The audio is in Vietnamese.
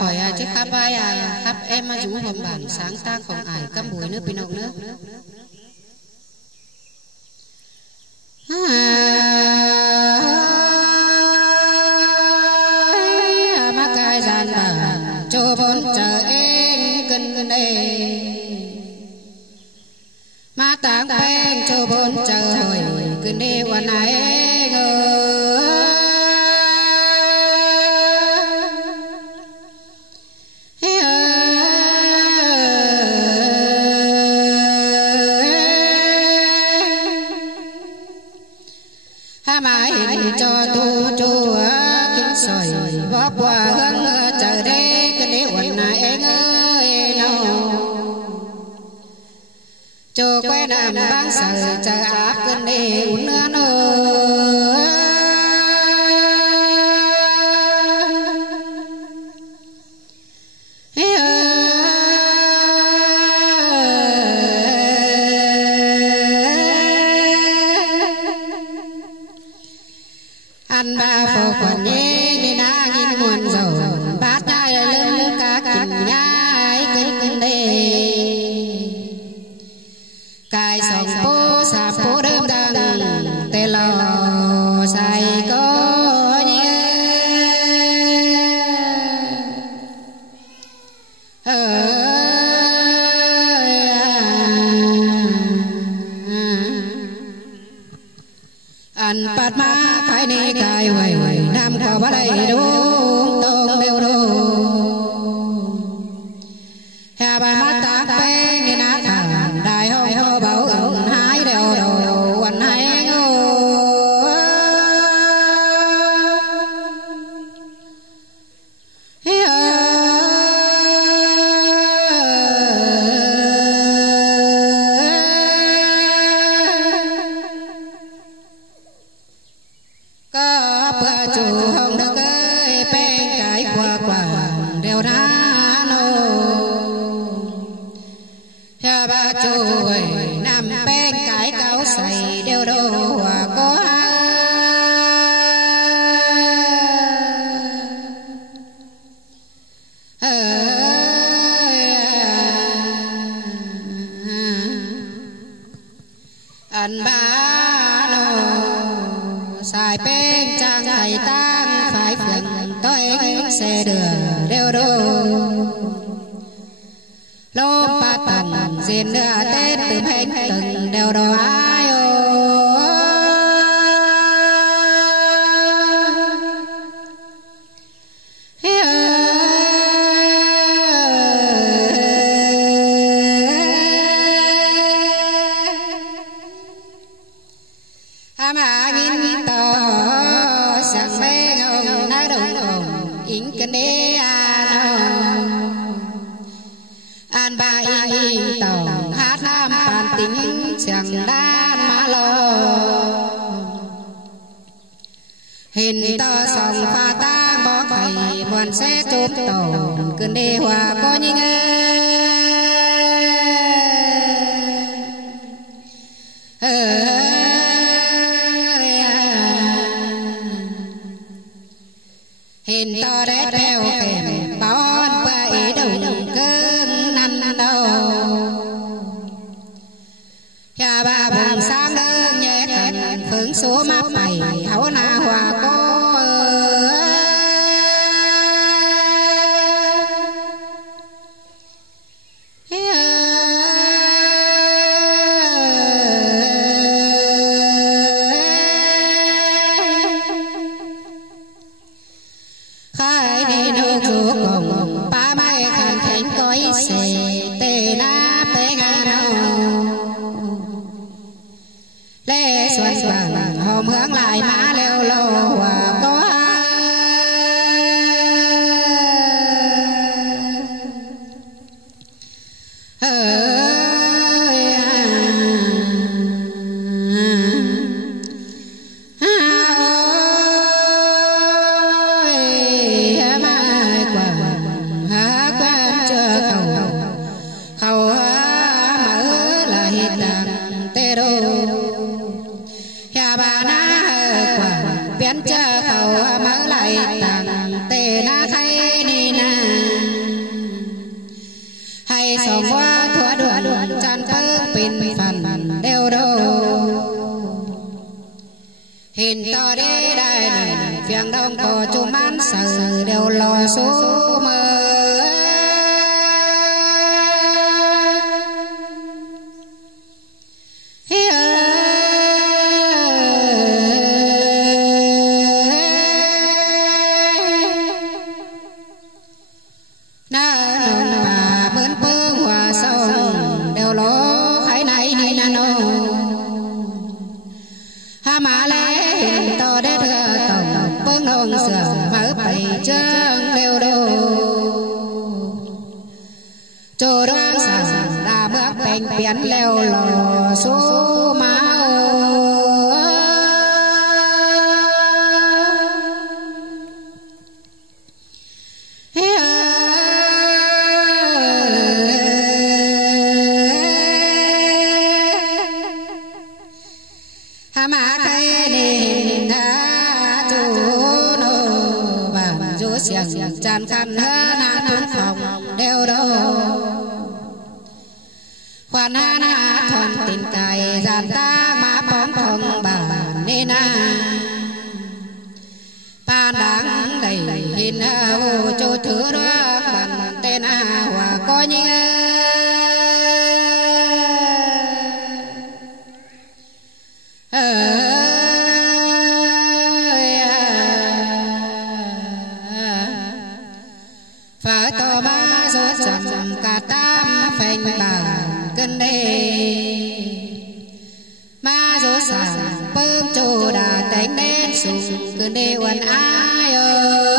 khỏi chiếc khắp vai khắp em mà chúng hồng bản sáng tác phòng ải cắm bùi nước pinong nước mắc cái gian bà cho bốn chờ em cân đề mà táng bèn cho bốn chờ hồi cân đềวันไหนcho tu chúa kính soi võ qua hương chờ đế cái đế quần này anh ơi nào cho quay nam bang sợ chờ áp cơn đế uốn nữa nữa anh ba phò quần nhé đi na nhìn nguồn dầu bát nhai lưng cá kinh nhai kinh đề cài sòng phố sạp phố đơm đằng tê lò xài có nhé anh bát má cái này cài hoài nam có ba đầy đúng tông đều đồ hà bà mắt ta bé đi nát thảm đại hông hô bảo ẩn hái đều đồ quần hay ngô có bữa chủ hồng đất ơi bên cái quả quả đều ra nô nhà ba chủ ơi nằm bên cái cáo sậy đều đồ có anh ba nô xài bên trang ngày tang phải phượng tôi xe đường đều đồ lô ba tầng diên đưa tết từ hành từng đều đồ ai ô mà nghìn to sang bên ông nói đồng ông in cái đế an ba in tòng hát nam bàn tính chẳng đan má lo hình to sòng pha ta bỏ khẩy buồn sẽ chốt tòng cơn đế hòa có như hình to đét theo kèm bón bậy đồng cơn năn đầu nhà ba buồn sáng đơn nhẹ cận phương số map bảy hấu na hòa có khai đi nô chú cùng ba mai khăn khánh cõi xề tê na bê ngà nâu lê xuân vàng hôm hướng lại má lêu lô hòa có bà na quả biến chờ khẩu mở lại tàng tề na thay ni na hình to đế đại này phiền đông có chú mán sở đều lo số mơ chỗ đoan sản đã bước bèn biến leo lò số máu mà cây nền đã chú nô và chú xiềng tràn khăn na tuấn phòng đều đâu khoan na thuần tình cài giàn ta má bóng thong bà nên ta đáng đầy hình vô chỗ thứ đó bằng tên hòa có như phải to ba rốt chậm cả tam phanh bàn cân đê ma rốt sàng bơm chỗ đã đánh đến sùng cân đê quần ai ơi